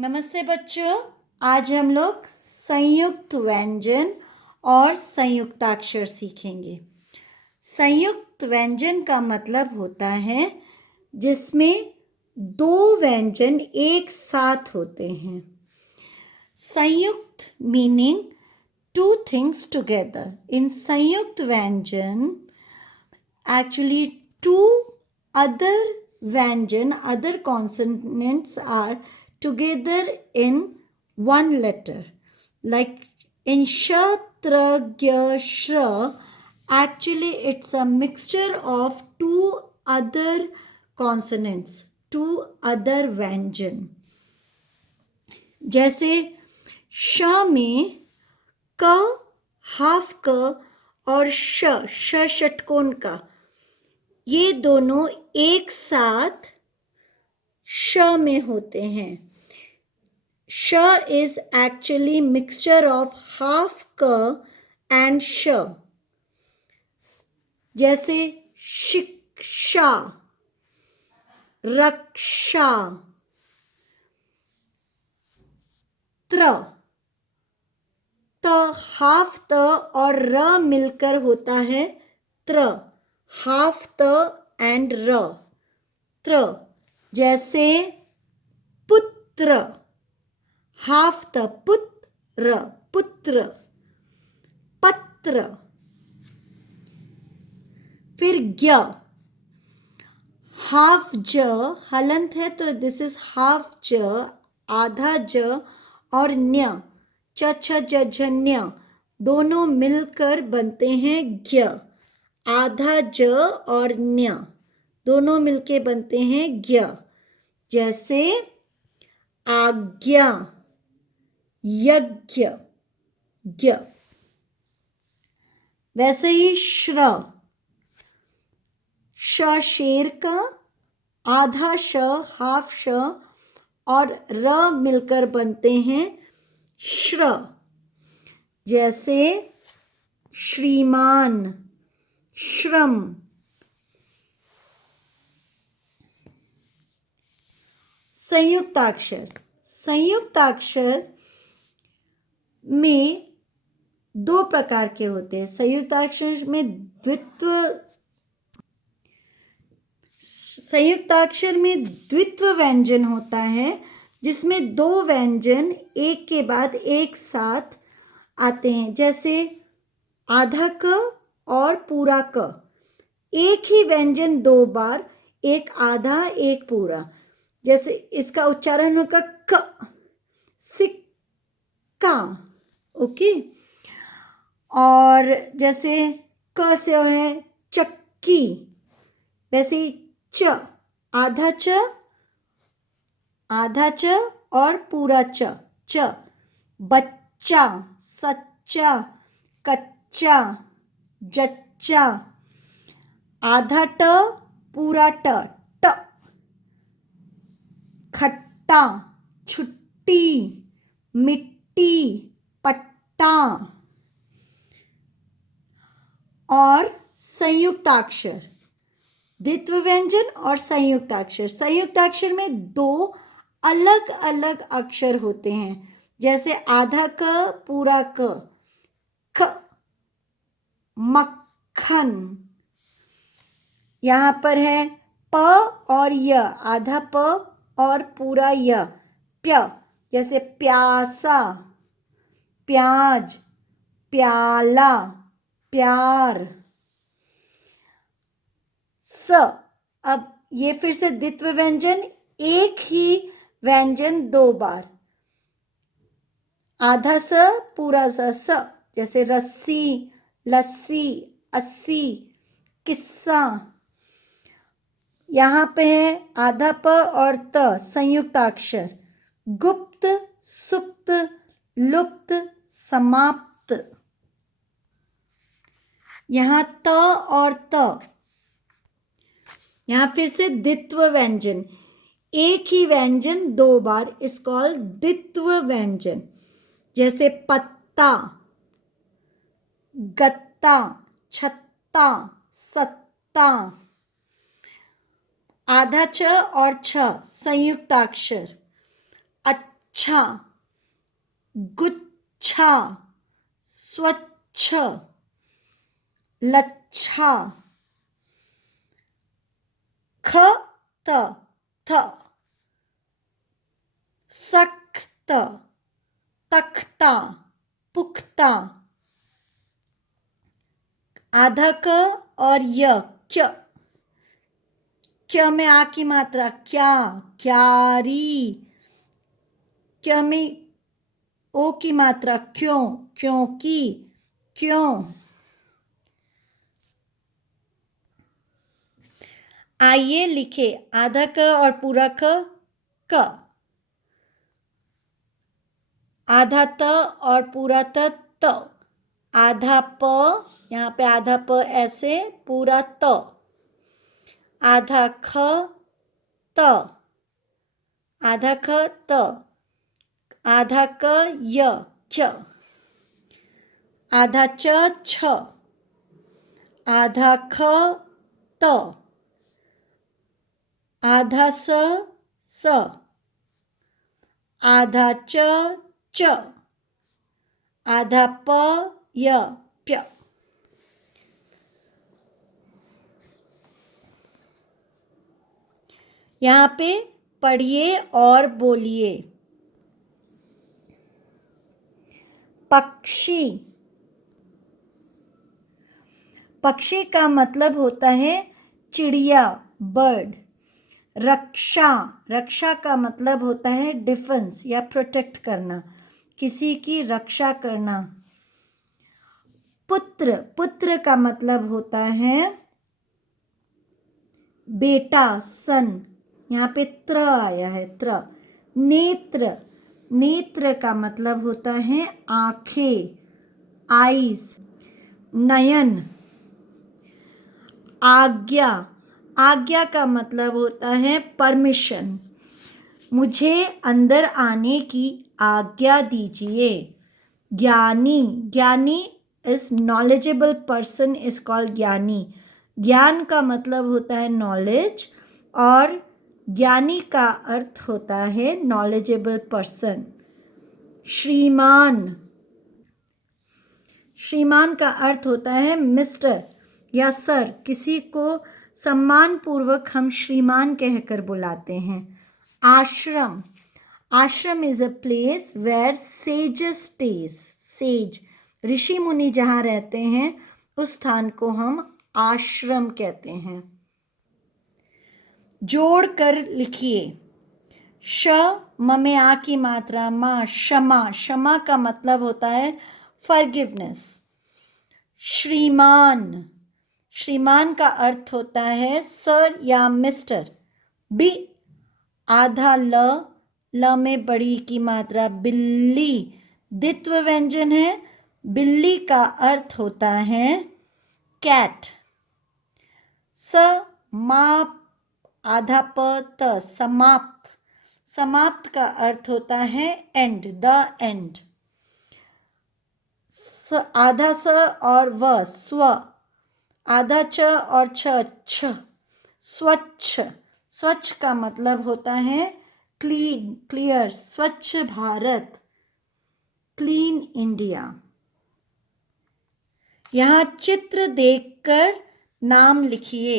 नमस्ते बच्चों, आज हम लोग संयुक्त व्यंजन और संयुक्ताक्षर सीखेंगे। संयुक्त व्यंजन का मतलब होता है जिसमें दो व्यंजन एक साथ होते हैं। संयुक्त meaning two things together. In संयुक्त व्यंजन, actually two other व्यंजन, other consonants are together in one letter. Like in sh, tra, gya, shra, actually it's a mixture of two other consonants, two other व्यंजन. जैसे श में क, half क और श षटकोण का, ये दोनों एक साथ श में होते हैं. श is actually mixture of half ka and sh. जैसे शिक्षा, रक्षा, त्र, त, हाफ त और र मिलकर होता है त्र, हाफ त एंड र, त्र. जैसे पुत्र, हाफ त पुत्र, पुत्र, पत्र. फिर ज्ञ, हाफ ज हलंत है तो दिस इज हाफ ज, आधा ज और न्य, च छ ज झ न्य, दोनों मिलकर बनते हैं ज्ञ. आधा ज और न्य दोनों मिलके बनते हैं ज्ञ. जैसे आज्ञा, यज्ञ, ज्ञ. वैसे ही श्र, श शेर का, आधा श, हाफ श और र मिलकर बनते हैं श्र. जैसे श्रीमान, श्रम. संयुक्ताक्षर, संयुक्ताक्षर में दो प्रकार के होते हैं. संयुक्ताक्षर में संयुक्ताक्षर में द्वित्व व्यंजन होता है जिसमें दो व्यंजन एक के बाद एक साथ आते हैं. जैसे आधा क और पूरा क, एक ही व्यंजन दो बार, एक आधा एक पूरा. जैसे इसका उच्चारण होगा क, सिक्का. ओके. और जैसे क से है चक्की, वैसे ही च, आधा च, आधा च और पूरा च, च. बच्चा, सच्चा, कच्चा, जच्चा. आधा ट, पूरा ट, ट. खट्टा, छुट्टी, मिट्टी, पट्टा. और संयुक्ताक्षर, द्वित्व व्यंजन और संयुक्ताक्षर. संयुक्ताक्षर में दो अलग अलग अक्षर होते हैं. जैसे आधा क, पूरा क, ख, मक्खन. यहाँ पर है प और य, आधा प और पूरा य, प्य. जैसे प्यासा, प्याज, प्याला, प्यार. स, अब ये फिर से द्वित्व व्यंजन, एक ही व्यंजन दो बार. आधा स, पूरा स, स. जैसे रस्सी, लस्सी, अस्सी, किस्सा. यहाँ पे है आधा प और त, संयुक्ताक्षर. गुप्त, सुप्त, लुप्त, समाप्त. यहाँ त और त, यहाँ फिर से द्वित्व व्यंजन, एक ही व्यंजन दो बार, इस कॉल द्वित्व व्यंजन. जैसे पत्ता, गत्ता, छत्ता, सत्ता. आधा च और छ, संयुक्ताक्षर. अच्छा, गुच्छा, स्वच्छ, लच्छा, ख थ, सख्त, तख्ता, पुख्ता, आधा क और य, क्य में आ की मात्रा, क्या, क्यारी, क्य में ओ की मात्रा, क्यों, क्योंकि, क्यों। आइए लिखे आधा क और पूरा क, आधा त और पूरा त, आधा प, यहाँ पे आधा प ऐसे, पूरा त, आधा ख त, आधा ख त, आधा क य, च, आधा च छ, आधा ख त, आधा स, आधा च, आधा प य, प्य। यहाँ पे पढ़िए और बोलिए। पक्षी, पक्षी का मतलब होता है चिड़िया, बर्ड। रक्षा, रक्षा का मतलब होता है डिफेंस या प्रोटेक्ट करना, किसी की रक्षा करना। पुत्र, पुत्र का मतलब होता है बेटा, सन, यहाँ पे त्र आया है, त्र। नेत्र, नेत्र का मतलब होता है आंखें, आईज। नयन, आज्ञा, आज्ञा का मतलब होता है परमिशन, मुझे अंदर आने की आज्ञा दीजिए। ज्ञानी, ज्ञानी is knowledgeable person is called ज्ञानी। ज्ञान का मतलब होता है नॉलेज और ज्ञानी का अर्थ होता है नॉलेजेबल पर्सन। श्रीमान, श्रीमान का अर्थ होता है मिस्टर या सर, किसी को सम्मान पूर्वक हम श्रीमान कहकर बुलाते हैं। Ashram, ashram is a place where sages stage, sage, ऋषि मुनि जहाँ रहते हैं उस स्थान को हम आश्रम कहते हैं। जोड़ कर लिखिए। श म में आ की मात्रा, मा, क्षमा, क्षमा का मतलब होता है फॉरगिवनेस। श्रीमान, श्रीमान का अर्थ होता है सर या मिस्टर। बी, आधा ल में बड़ी की मात्रा, बिल्ली, द्वित्व व्यंजन है, बिल्ली का अर्थ होता है कैट। स मा आधा प त, समाप्त, समाप्त का अर्थ होता है एंड, द एंड। आधा स और व, स्व, आधा च और छ, स्वच्छ, स्वच्छ का मतलब होता है क्लीन, क्लियर, स्वच्छ भारत, क्लीन इंडिया। यहाँ चित्र देखकर नाम लिखिए।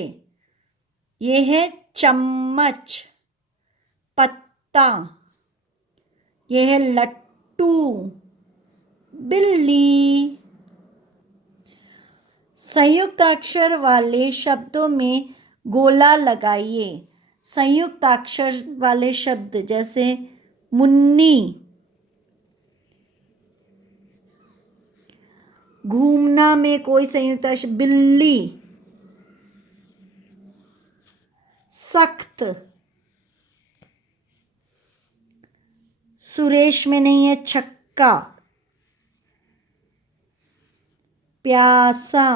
ये है चम्मच, पत्ता, ये है लट्टू, बिल्ली। संयुक्त अक्षर वाले शब्दों में गोला लगाइए। संयुक्त अक्षर वाले शब्द जैसे मुन्नी, घूमना में कोई संयुक्त अक्षर, बिल्ली, सख्त, सुरेश में नहीं है छक्का, प्यासा,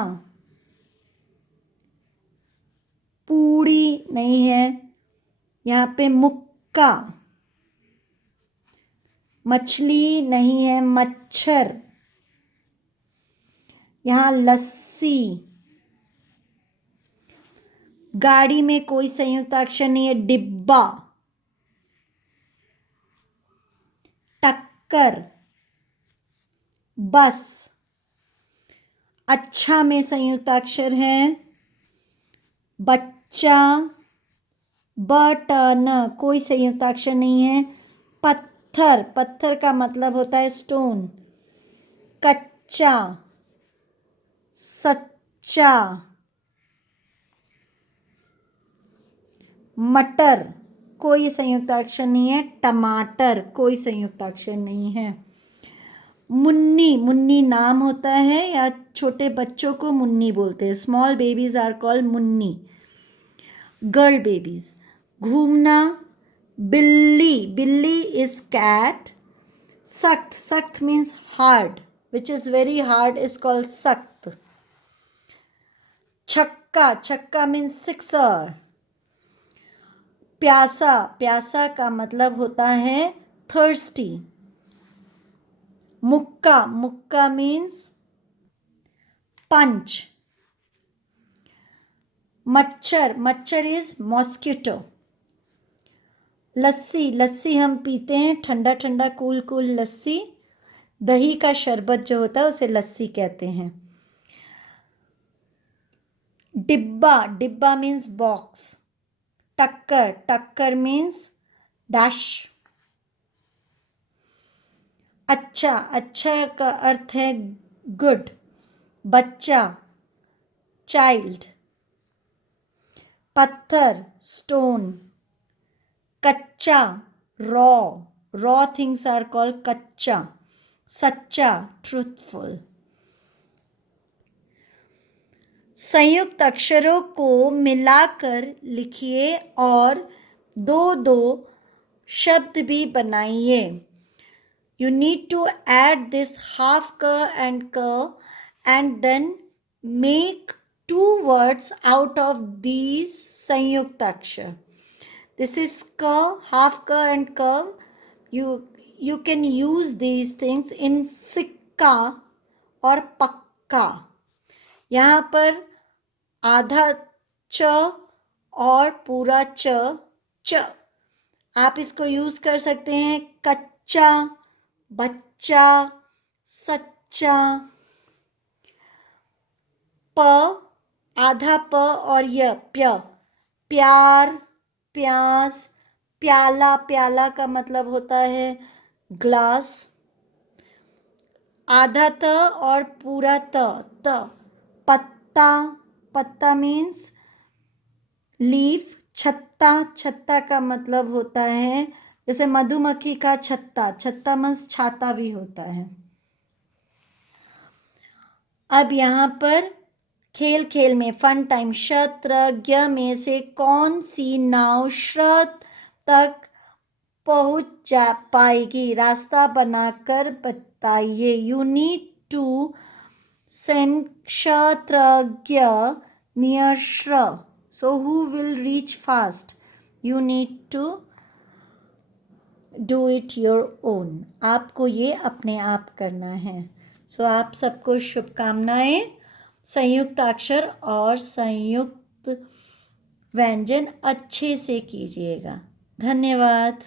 पूड़ी नहीं है यहाँ पे, मुक्का, मछली नहीं है, मच्छर, यहाँ लस्सी, गाड़ी में कोई संयुक्त अक्षर नहीं है, डिब्बा, कर, बस। अच्छा में संयुक्ताक्षर है बच्चा, बटन कोई संयुक्ताक्षर नहीं है। पत्थर, पत्थर का मतलब होता है स्टोन। कच्चा, सच्चा। मटर कोई संयुक्ताक्षर नहीं है। टमाटर कोई संयुक्ताक्षर नहीं है। मुन्नी, मुन्नी नाम होता है या छोटे बच्चों को मुन्नी बोलते हैं। Small babies are called munni, girl babies. घूमना, बिल्ली, बिल्ली इज कैट। सख्त, sakht means hard, which is very hard is called sakht. छक्का, छक्का मीन्स सिक्सर। प्यासा, प्यासा का मतलब होता है थर्स्टी। मुक्का, मुक्का मीन्स पंच। मच्छर, मच्छर इज मॉस्किटो। लस्सी, लस्सी हम पीते हैं, ठंडा ठंडा कूल कूल लस्सी। दही का शरबत जो होता है उसे लस्सी कहते हैं। डिब्बा, डिब्बा मीन्स बॉक्स। टक्कर, टक्कर मीन्स डैश। अच्छा, अच्छा का अर्थ है गुड। बच्चा, चाइल्ड। पत्थर, स्टोन। कच्चा, raw, raw things are called kachcha. सच्चा, ट्रूथफुल। संयुक्त अक्षरों को मिलाकर लिखिए और दो दो शब्द भी बनाइए। You need to add this half k and then make two words out of these संयुक्ताक्षर. This is k, half k and k. You can use these things in सिक्का और पक्का। यहाँ पर आधा च और पूरा च आप इसको यूज कर सकते हैं। कच्चा, बच्चा, सच्चा। प, आधा प और य, प्य, प्यार, प्यास। प्याला, प्याला का मतलब होता है ग्लास। आधा त और पूरा त। पत्ता, पत्ता मीन्स लीफ। छत्ता, छत्ता का मतलब होता है जैसे मधुमक्खी का छत्ता, छत्ता मीन्स छाता भी होता है। अब यहाँ पर खेल खेल में फन टाइम। शत्रज्ञ में से कौन सी नाव श्रत तक पहुँच जा पाएगी? रास्ता बनाकर बताइए। यू नीड टू सेंड क्षत्रज्ञ नियर श्र, so who will reach fast? You need to do it your own. आपको ये अपने आप करना है। सो आप सबको शुभकामनाएं। संयुक्त अक्षर और संयुक्त व्यंजन अच्छे से कीजिएगा। धन्यवाद।